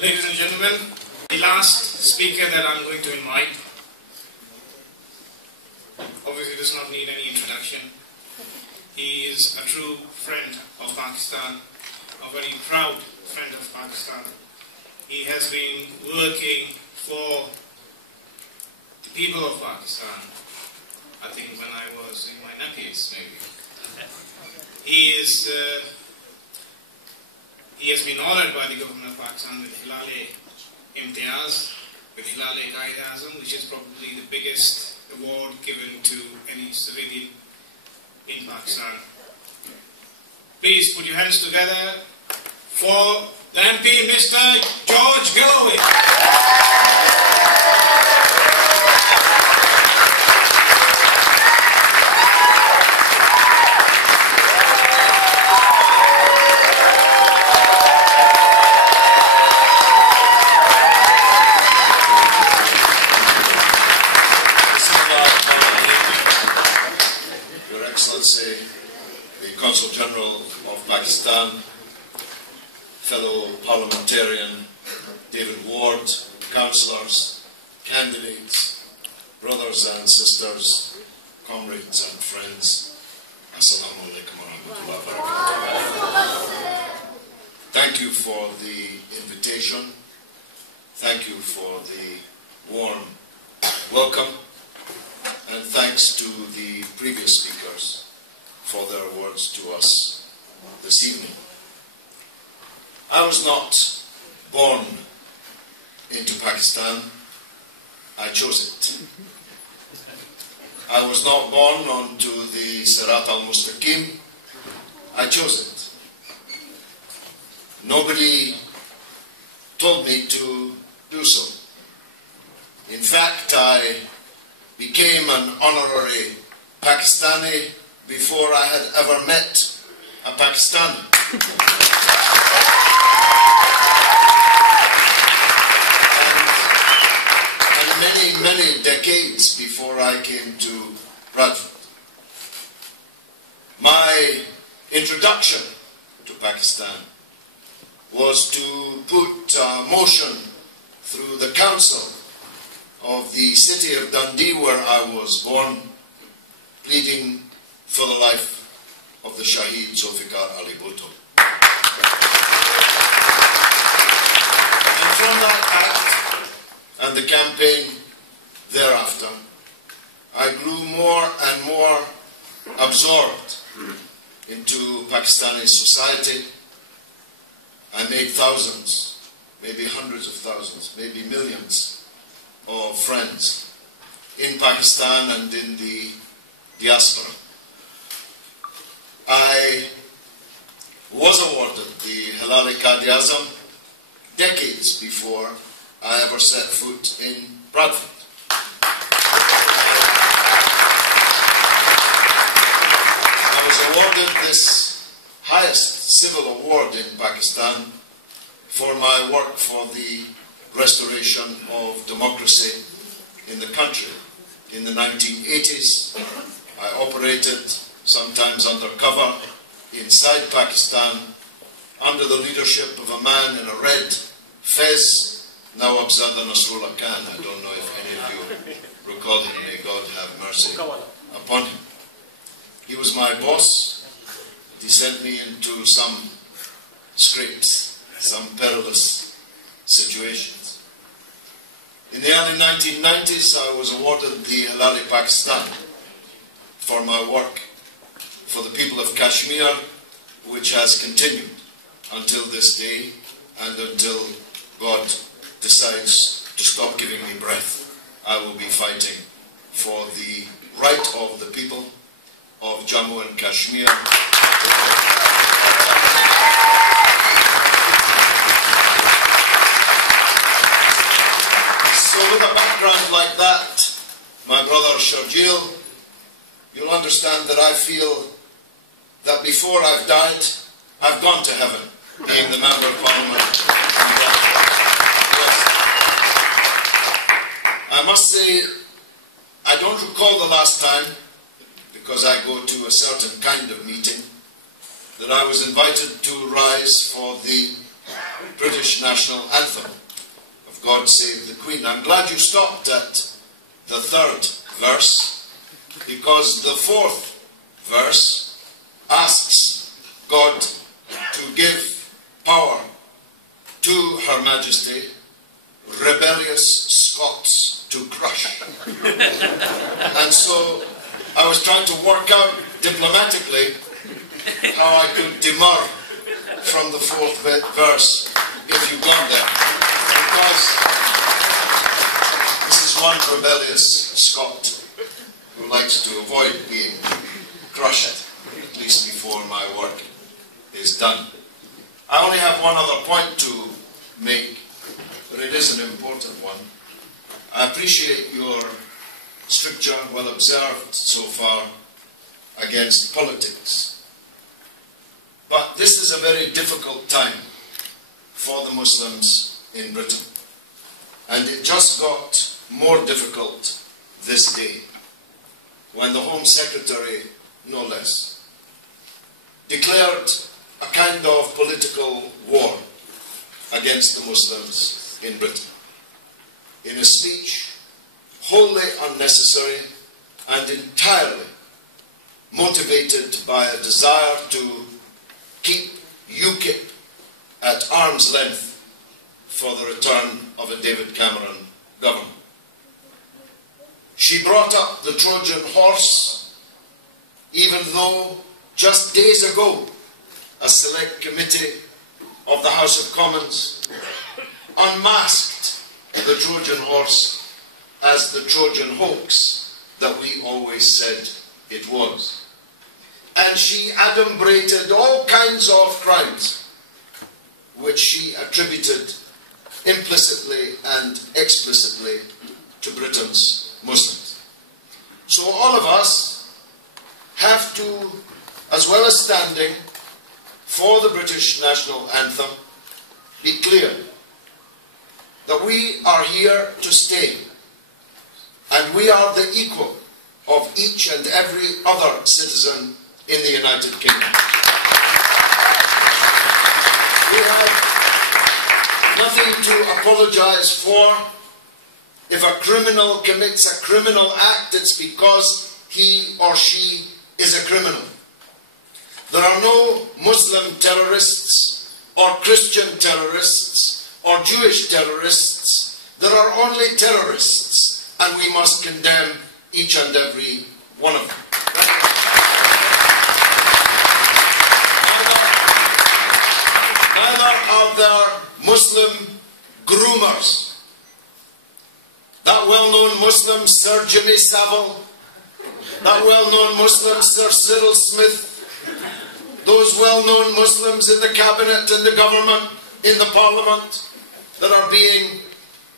Ladies and gentlemen, the last speaker that I'm going to invite obviously does not need any introduction. He is a true friend of Pakistan, a very proud friend of Pakistan. He has been working for the people of Pakistan, I think when I was in my nappies maybe. He has been honoured by the government of Pakistan with Hilal-e-Imtiaz, with Hilal-e-Qaid-e-Azam, which is probably the biggest award given to any civilian in Pakistan. Please put your hands together for the MP, Mr. George Galloway. The Consul General of Pakistan, fellow parliamentarian David Ward, councillors, candidates, brothers and sisters, comrades and friends, Assalamu alaikum wa rahmatullahi wa barakatuh. Thank you for the invitation. Thank you for the warm welcome. And thanks to the previous speakers for their words to us this evening. I was not born into Pakistan, I chose it. I was not born onto the Sirat al-Mustaqim, I chose it. Nobody told me to do so. In fact, I became an honorary Pakistani before I had ever met a Pakistani. And many decades before I came to Bradford. My introduction to Pakistan was to put a motion through the council of the city of Dundee, where I was born, pleading for the life of the Shaheed Zulfikar Ali Bhutto. And from that act and the campaign thereafter, I grew more and more absorbed into Pakistani society. I made thousands, maybe hundreds of thousands, maybe millions of friends in Pakistan and in the diaspora. I was awarded the Hilal-e-Qaid-e-Azam decades before I ever set foot in Bradford. I was awarded this highest civil award in Pakistan for my work for the restoration of democracy in the country. In the 1980s, I operated, sometimes undercover, inside Pakistan under the leadership of a man in a red fez, Nawab Zada Nasrullah Khan. I don't know if any of you recall him. May God have mercy upon him. He was my boss. He sent me into some scrapes, some perilous situations. In the early 1990s, I was awarded the Hilal-e-Pakistan for my work for the people of Kashmir, which has continued until this day, and until God decides to stop giving me breath, I will be fighting for the right of the people of Jammu and Kashmir. So with a background like that, my brother Sharjeel, you'll understand that I feel that before I've died, I've gone to heaven, being the Member of Parliament. Yes. I must say, I don't recall the last time, because I go to a certain kind of meeting, that I was invited to rise for the British national anthem of God Save the Queen. I'm glad you stopped at the third verse, because the fourth verse asks God to give power to Her Majesty, rebellious Scots to crush. And so I was trying to work out diplomatically how I could demur from the fourth verse if you gone there. Because this is one rebellious Scot who likes to avoid being crushed, at least before my work is done. I only have one other point to make, but it is an important one. I appreciate your stricture, well observed so far, against politics. But this is a very difficult time for the Muslims in Britain. And it just got more difficult this day, when the Home Secretary, no less, declared a kind of political war against the Muslims in Britain, in a speech wholly unnecessary and entirely motivated by a desire to keep UKIP at arm's length for the return of a David Cameron government. She brought up the Trojan horse, even though just days ago a select committee of the House of Commons unmasked the Trojan horse as the Trojan hoax that we always said it was. And she adumbrated all kinds of crimes which she attributed implicitly and explicitly to Britain's Muslims. So all of us have to, as well as standing for the British national anthem, be clear that we are here to stay, and we are the equal of each and every other citizen in the United Kingdom. We have nothing to apologize for. If a criminal commits a criminal act, it's because he or she is a criminal. There are no Muslim terrorists or Christian terrorists or Jewish terrorists. There are only terrorists, and we must condemn each and every one of them. Neither are there Muslim groomers. That well-known Muslim Sir Jimmy Savile, that well-known Muslim Sir Cyril Smith, those well-known Muslims in the cabinet, in the government, in the parliament, that are being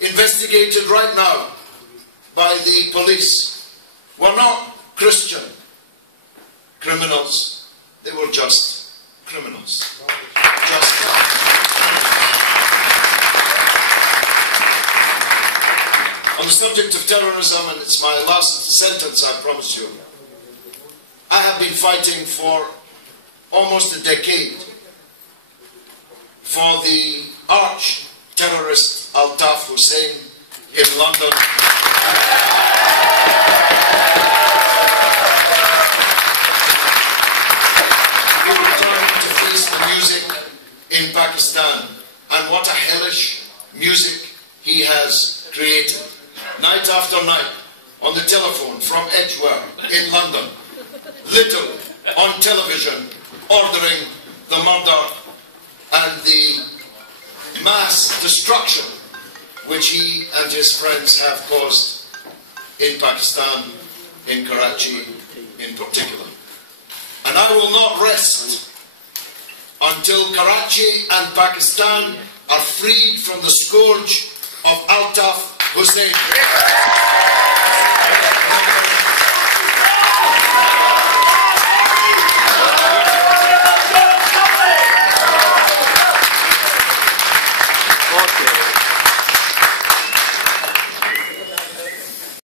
investigated right now by the police, were not Christian criminals. They were just criminals. On the subject of terrorism, and it's my last sentence, I promise you, I have been fighting for almost a decade for the arch-terrorist Altaf Hussein in London. He returned to face the music in Pakistan, and what a hellish music he has created. Night after night, on the telephone from Edgware in London, literally on television, ordering the murder and the mass destruction which he and his friends have caused in Pakistan, in Karachi in particular. And I will not rest until Karachi and Pakistan are freed from the scourge of Altaf Hussain. Okay.